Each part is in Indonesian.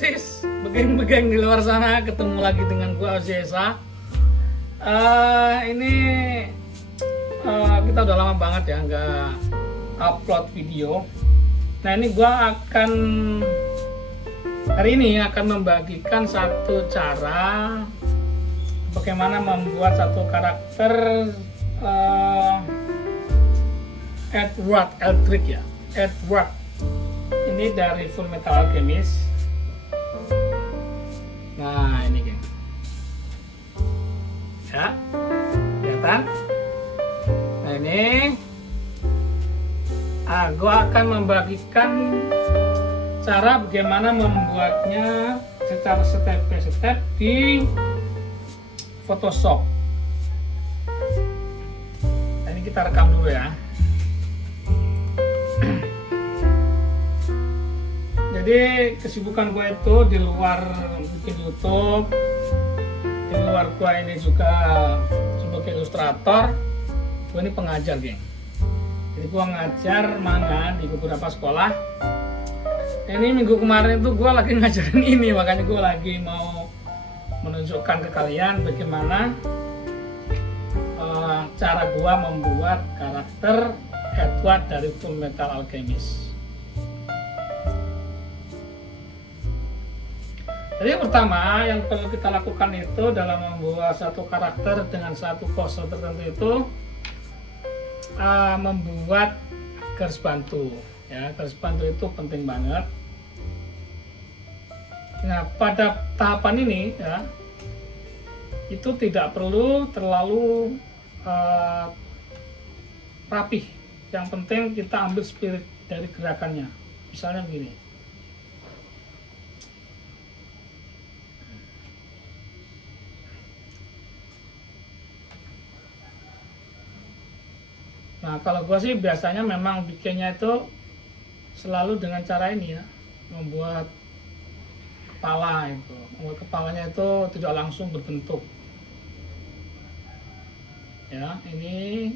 sis, begeng-begeng di luar sana, ketemu lagi dengan gua Oziesa. Ini kita udah lama banget ya nggak upload video. Nah ini gua akan hari ini akan membagikan satu cara bagaimana membuat satu karakter Edward Elric ya, Edward. Ini dari Fullmetal Alchemist. Nah ini geng, ya kelihatan. Nah ini gue akan membagikan cara bagaimana membuatnya secara step by step di Photoshop. Nah, ini kita rekam dulu ya. Jadi kesibukan gue itu di luar bikin YouTube, di luar gue ini juga sebagai ilustrator, gue ini pengajar geng. Jadi gue ngajar manga di beberapa sekolah. Ini minggu kemarin itu gue lagi ngajarin ini, makanya gue lagi mau menunjukkan ke kalian bagaimana cara gue membuat karakter Edward dari Fullmetal Alchemist. Jadi yang pertama yang perlu kita lakukan itu dalam membuat satu karakter dengan satu pose tertentu itu membuat garis bantu. Ya, garis bantu itu penting banget. Nah pada tahapan ini ya itu tidak perlu terlalu rapih. Yang penting kita ambil spirit dari gerakannya. Misalnya begini. Nah kalau gue sih biasanya memang bikinnya itu selalu dengan cara ini ya, membuat kepala itu, membuat kepalanya itu tidak langsung berbentuk. Ya ini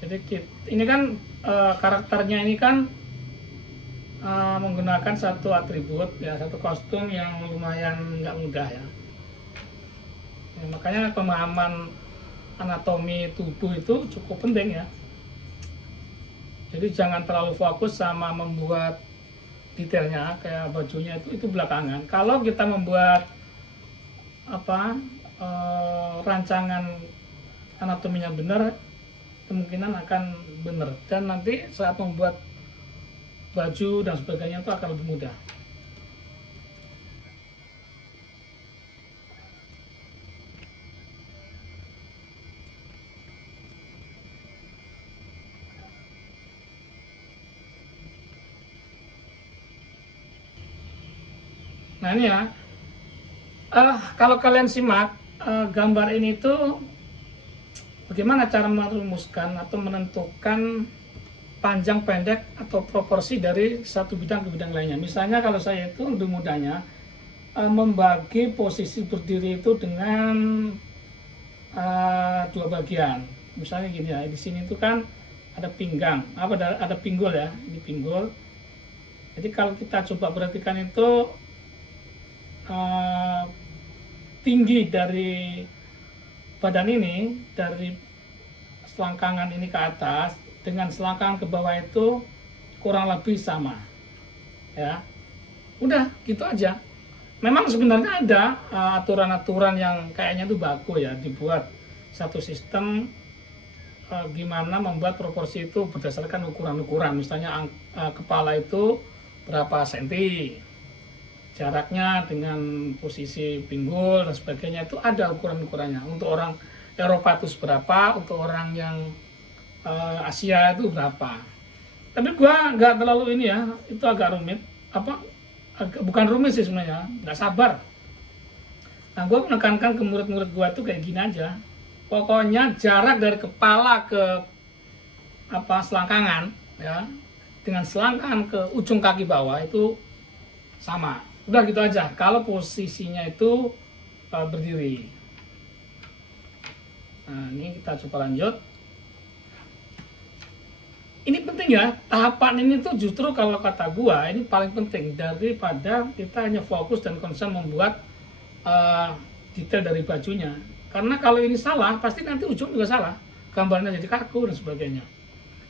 jadi ini kan karakternya ini kan menggunakan satu atribut ya, satu kostum yang lumayan nggak mudah ya. Makanya pemahaman anatomi tubuh itu cukup penting ya. Jadi jangan terlalu fokus sama membuat detailnya kayak bajunya itu belakangan. Kalau kita membuat rancangan anatominya benar, kemungkinan akan benar, dan nanti saat membuat baju dan sebagainya itu akan lebih mudah. Nah ini ya, kalau kalian simak gambar ini tuh bagaimana cara merumuskan atau menentukan panjang pendek atau proporsi dari satu bidang ke bidang lainnya. Misalnya kalau saya itu lebih mudahnya membagi posisi berdiri itu dengan dua bagian. Misalnya gini ya, di sini itu kan ada pinggang, ada pinggul ya, ini pinggul. Jadi kalau kita coba perhatikan itu tinggi dari badan ini, dari selangkangan ini ke atas dengan selangkangan ke bawah itu kurang lebih sama ya. Udah gitu aja. Memang sebenarnya ada aturan-aturan yang kayaknya itu bagus ya, dibuat satu sistem gimana membuat proporsi itu berdasarkan ukuran-ukuran. Misalnya kepala itu berapa senti, jaraknya dengan posisi pinggul dan sebagainya, itu ada ukuran-ukurannya. Untuk orang Eropa itu berapa, untuk orang yang Asia itu berapa. Tapi gua nggak terlalu ini ya, itu agak rumit. Bukan rumit sih sebenarnya, nggak sabar. Nah gua menekankan ke murid-murid gua tuh kayak gini aja. Pokoknya jarak dari kepala ke selangkangan ya, dengan selangkangan ke ujung kaki bawah itu sama. Udah gitu aja. Kalau posisinya itu berdiri. Nah, ini kita coba lanjut. Ini penting ya, tahapan ini tuh justru kalau kata gua ini paling penting daripada kita hanya fokus dan konsen membuat detail dari bajunya. Karena kalau ini salah, pasti nanti ujung juga salah, gambarnya jadi kaku dan sebagainya.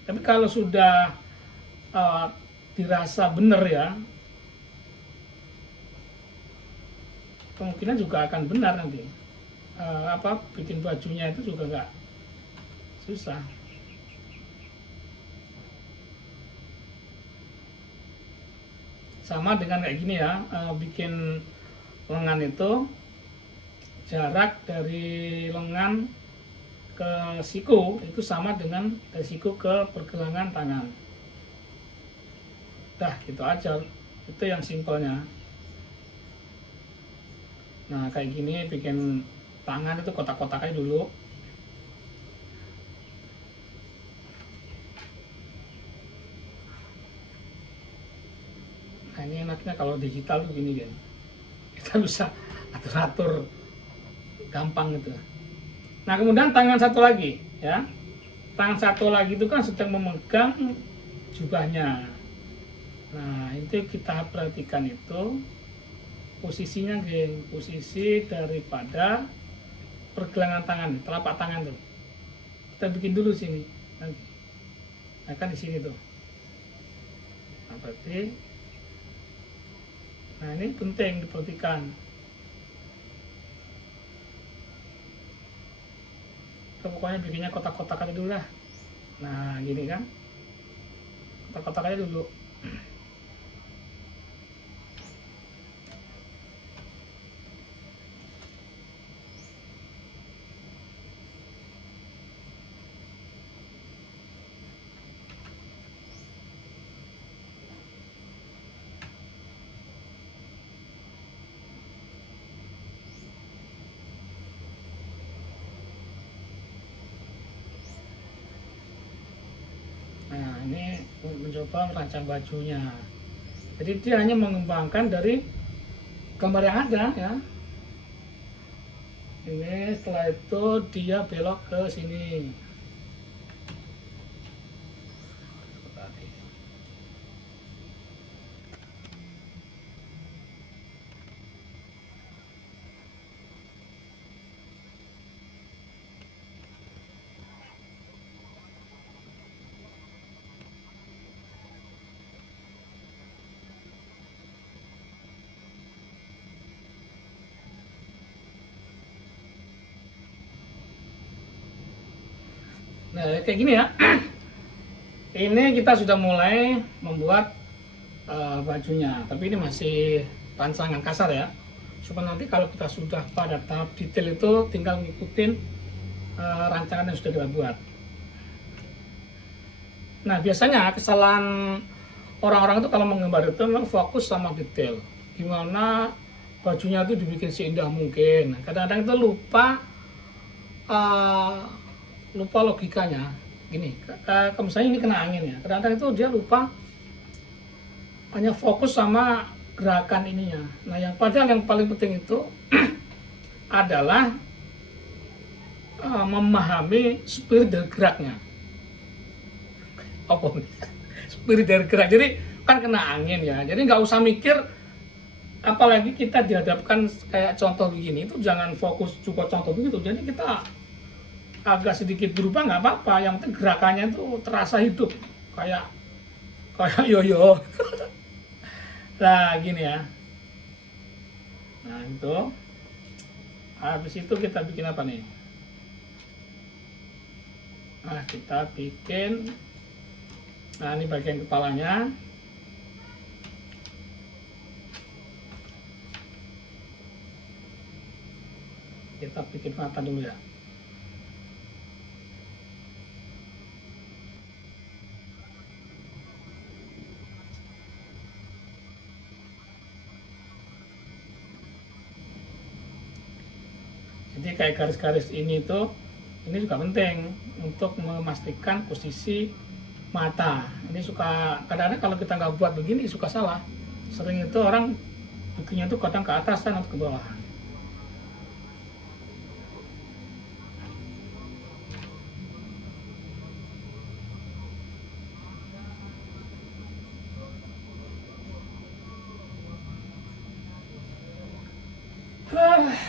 Tapi kalau sudah dirasa benar ya, kemungkinan juga akan benar nanti. Bikin bajunya itu juga nggak susah. Sama dengan kayak gini ya, bikin lengan itu jarak dari lengan ke siku itu sama dengan dari siku ke pergelangan tangan. Dah gitu aja, itu yang simpelnya. Nah kayak gini bikin tangan itu kotak-kotaknya dulu. Nah ini enaknya kalau digital tuh gini kan, kita bisa atur-atur gampang gitu. Nah kemudian tangan satu lagi ya, tangan satu lagi itu kan sedang memegang jubahnya. Nah itu kita perhatikan itu posisinya geng, posisi daripada pergelangan tangan, telapak tangan tuh. Kita bikin dulu sini nanti. Nah kan di sini tuh. Nah berarti, nah ini penting diperhatikan. Kita pokoknya bikinnya kotak-kotak aja dulu lah. Nah gini kan, kotak-kotak aja dulu. Nah ini mencoba merancang bajunya. Jadi dia hanya mengembangkan dari gambar yang ada ya. Ini setelah itu dia belok ke sini. Nah kayak gini ya. Ini kita sudah mulai membuat bajunya, tapi ini masih rancangan kasar ya. Supaya nanti kalau kita sudah pada tahap detail itu tinggal ngikutin rancangan yang sudah kita buat. Nah biasanya kesalahan orang-orang itu kalau menggambar itu memang fokus sama detail. Gimana bajunya itu dibikin seindah mungkin. Kadang-kadang itu lupa logikanya. Gini, misalnya ini kena angin ya. Kadang-kadang itu dia lupa hanya fokus sama gerakan ininya. Nah, padahal yang paling penting itu adalah memahami spirit dari geraknya. Apa? Spirit dari gerak. Jadi kan kena angin ya. Jadi nggak usah mikir. Apalagi kita dihadapkan kayak contoh begini, itu jangan fokus cukup contoh begitu. Jadi kita agak sedikit berubah nggak apa-apa, yang penting gerakannya itu terasa hidup kayak yoyo. Nah gini ya. Nah itu habis itu kita bikin apa nih? Nah kita bikin, nah ini bagian kepalanya. Kita bikin mata dulu ya. Jadi kayak garis-garis ini juga penting untuk memastikan posisi mata. Ini suka kadang-kadang kalau kita nggak buat begini suka salah. Sering itu orang bikinnya tuh kadang ke atas atau ke bawah.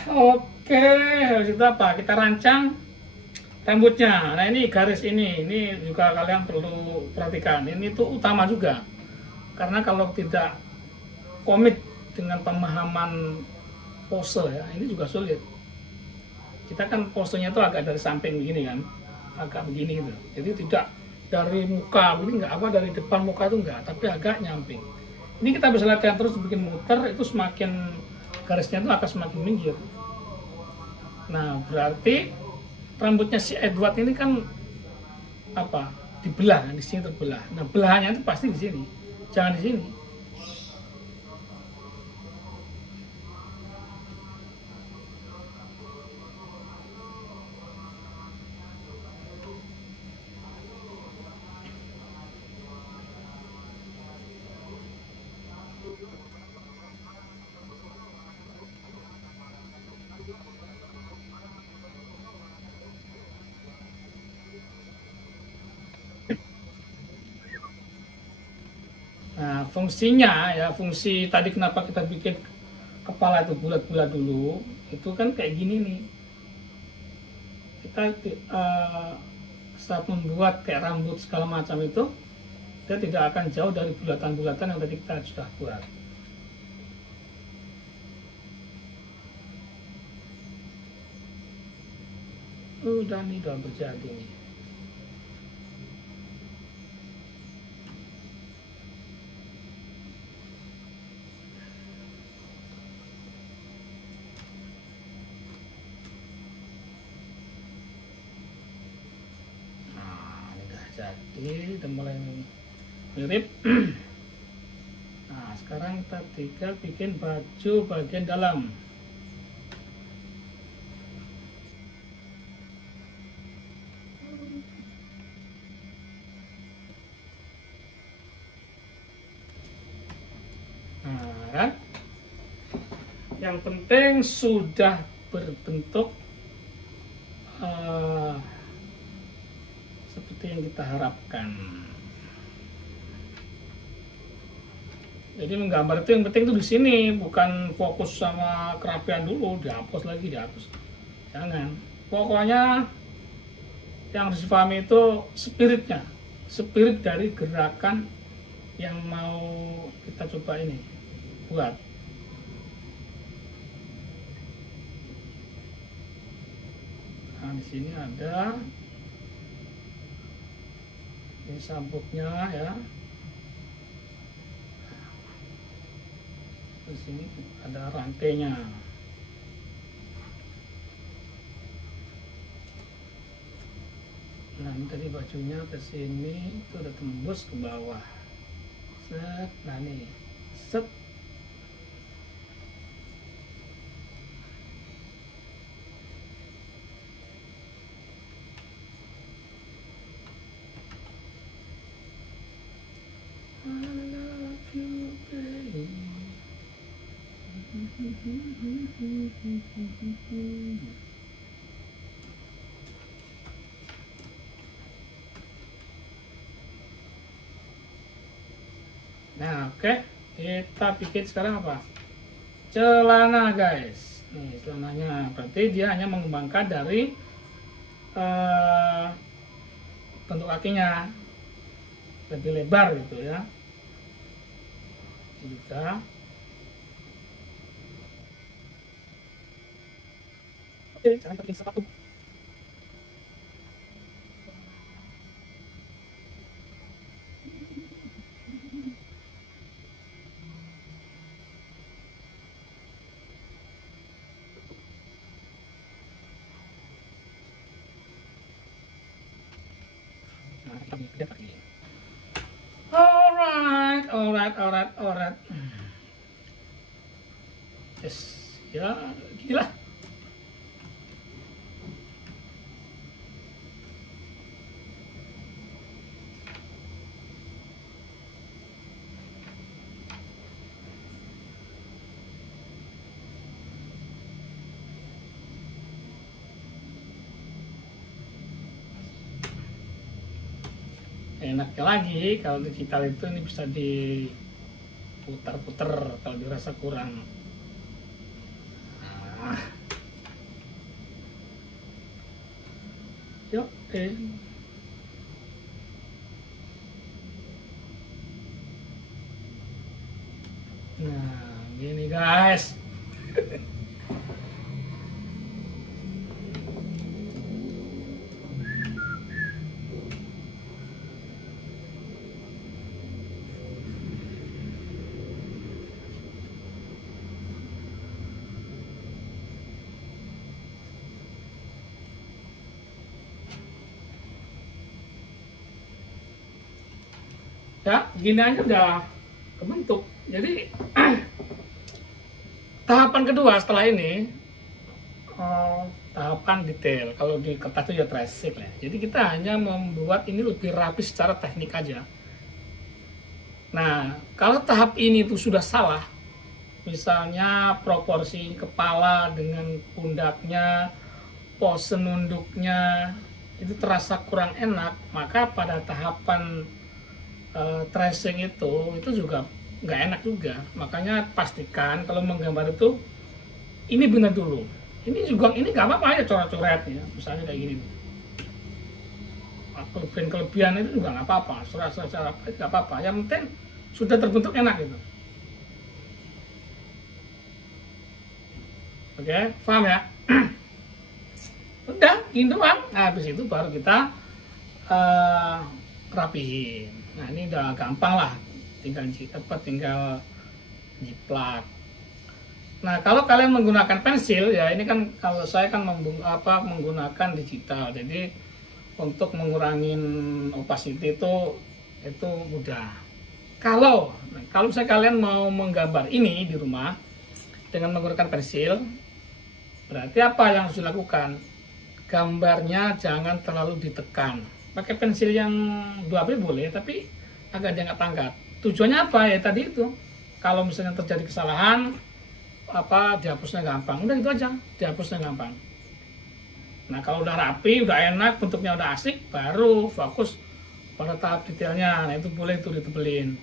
Oke, habis itu apa? Kita rancang rambutnya. Nah ini garis ini juga kalian perlu perhatikan. Ini tuh utama juga, karena kalau tidak komit dengan pemahaman pose ya, ini juga sulit. Kita kan posenya tuh agak dari samping begini kan, agak begini gitu. Jadi tidak dari muka, ini enggak apa dari depan muka itu enggak, tapi agak nyamping. Ini kita bisa latihan terus bikin muter, itu semakin garisnya itu akan semakin minggir. Nah berarti rambutnya si Edward ini kan apa? Dibelah, di sini terbelah. Nah belahannya itu pasti di sini, jangan di sini. Nah, fungsinya ya, fungsi tadi kenapa kita bikin kepala itu bulat-bulat dulu, itu kan kayak gini nih. Kita saat membuat kayak rambut segala macam itu, dia tidak akan jauh dari bulatan-bulatan yang tadi kita sudah buat. Udah nih, udah berjadi nih. Jadi udah mulai mirip. Nah sekarang kita tinggal bikin baju bagian dalam. Nah kan, yang penting sudah berbentuk seperti yang kita harapkan. Jadi menggambar itu yang penting itu di sini, bukan fokus sama kerapian dulu, dihapus lagi, dihapus. Jangan. Pokoknya yang harus dipahami itu spiritnya, spirit dari gerakan yang mau kita coba ini buat. Nah di sini ada ini sabuknya ya. Di sini ada rantainya. Nah ini tadi bajunya ke sini itu udah tembus ke bawah. Set, nah nih, set. Nah oke, kita bikin sekarang apa? Celana guys. Nih celananya, berarti dia hanya mengembangkan dari bentuk kakinya lebih lebar gitu ya. Juga oke, jangan pakai sepatu. Alright. Yes, ya gila. Enaknya lagi kalau digital itu ini bisa diputar-putar kalau dirasa kurang. Nah. Yuk, nah gini guys. Ya, gini aja udah kebentuk. Jadi tahapan kedua setelah ini tahapan detail. Kalau di kertas itu ya tracing ya. Jadi kita hanya membuat ini lebih rapi secara teknik aja. Nah, kalau tahap ini itu sudah salah, misalnya proporsi kepala dengan pundaknya, pose nunduknya itu terasa kurang enak, maka pada tahapan tracing itu juga nggak enak juga. Makanya pastikan kalau menggambar itu ini benar dulu. Ini juga ini nggak apa-apa ya coret-coret ya, misalnya kayak gini. Kelebihan itu juga nggak apa-apa, secara nggak apa-apa. Yang penting sudah terbentuk enak gitu. Oke, paham ya? Udah, gini doang. Nah, habis itu baru kita rapihin. Nah, ini udah gampang lah, tinggal jiplak. Nah, kalau kalian menggunakan pensil ya, ini kan kalau saya kan menggunakan digital. Jadi untuk mengurangi opacity itu mudah. Kalau misalnya kalian mau menggambar ini di rumah dengan menggunakan pensil, berarti apa yang harus dilakukan? Gambarnya jangan terlalu ditekan. Pakai pensil yang 2B boleh, tapi agak diangkat-angkat. Tujuannya apa ya tadi itu? Kalau misalnya terjadi kesalahan, dihapusnya gampang. Udah gitu aja, dihapusnya gampang. Nah, kalau udah rapi, udah enak, bentuknya udah asik, baru fokus pada tahap detailnya. Nah, itu boleh itu ditebelin.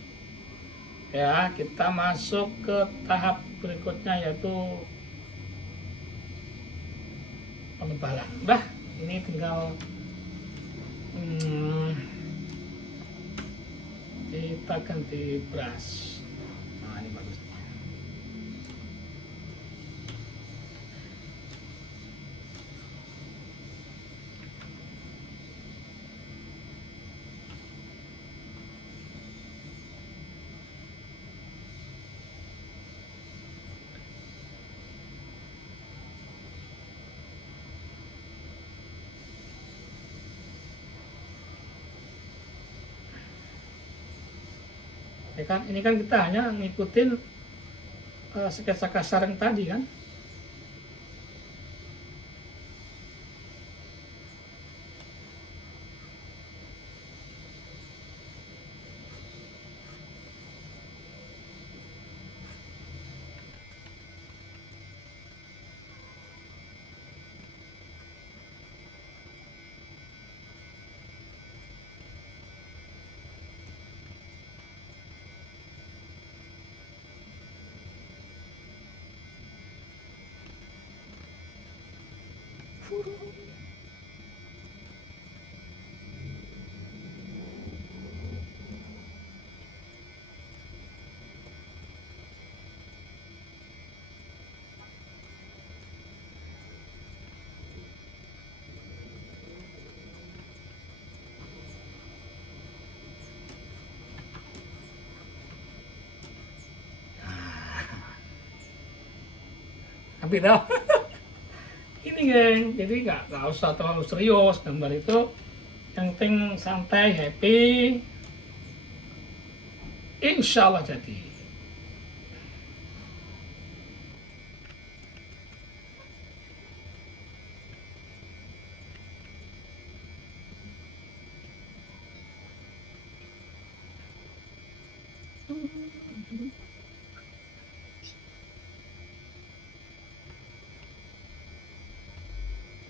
Ya, kita masuk ke tahap berikutnya yaitu penebalan. Udah, ini tinggal kita ganti brush. Nah, ini bagus. Ya kan, ini kan kita hanya ngikutin sketsa kasar yang tadi kan. Tapi dah ini geng, jadi nggak usah terlalu serius gambar itu, yang penting santai, happy, insya Allah jadi.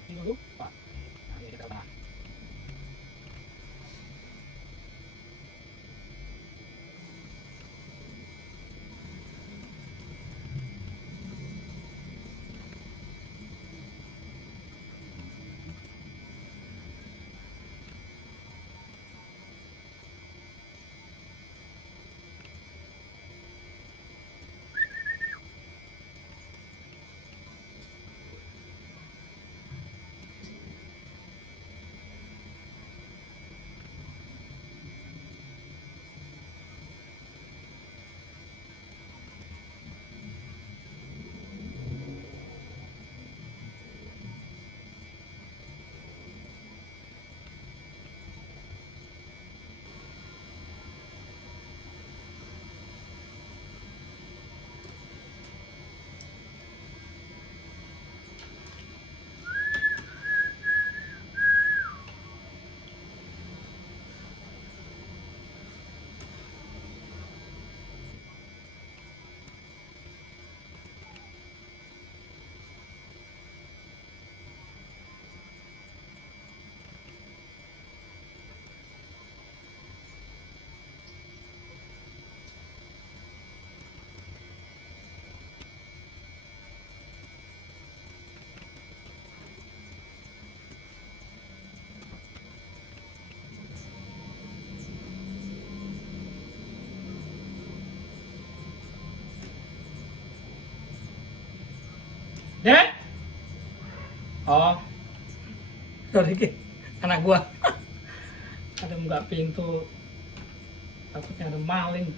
Ini dulu, Pak. Nah, ini kita tengah. Dek. Oh. Sorry, anak gua. Ada buka pintu. Takutnya ada maling.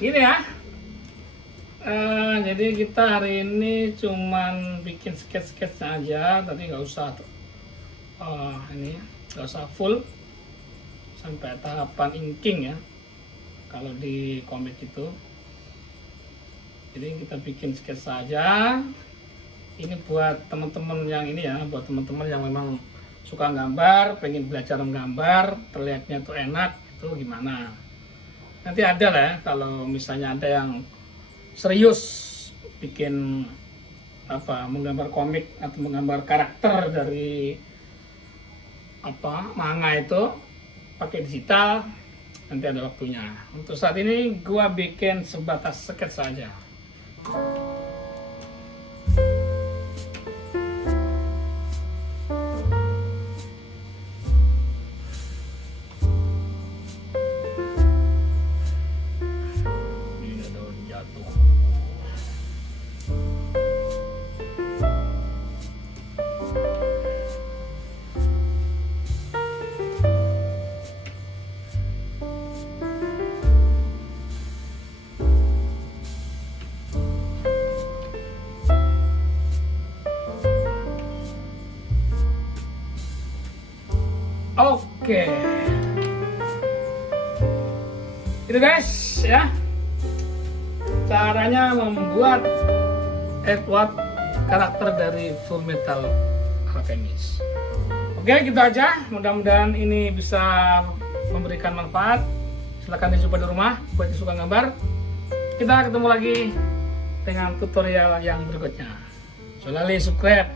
Gini ya, jadi kita hari ini cuman bikin sketch-sketch aja, tadi nggak usah ini nggak usah full sampai tahapan inking ya kalau di komik itu. Jadi kita bikin sketch saja. Ini buat teman-teman yang ini ya, buat teman-teman yang memang suka gambar, pengen belajar menggambar, terlihatnya tuh enak, itu gimana? Nanti ada lah ya, kalau misalnya ada yang serius bikin apa, menggambar komik atau menggambar karakter dari apa manga itu pakai digital, nanti ada waktunya. Untuk saat ini gua bikin sebatas sketch saja. Oke, itu guys ya caranya membuat Edward karakter dari Fullmetal Alchemist. Oke, gitu aja, mudah-mudahan ini bisa memberikan manfaat. Silahkan dicoba di rumah buat yang suka gambar. Kita ketemu lagi dengan tutorial yang berikutnya. Jangan lupa subscribe.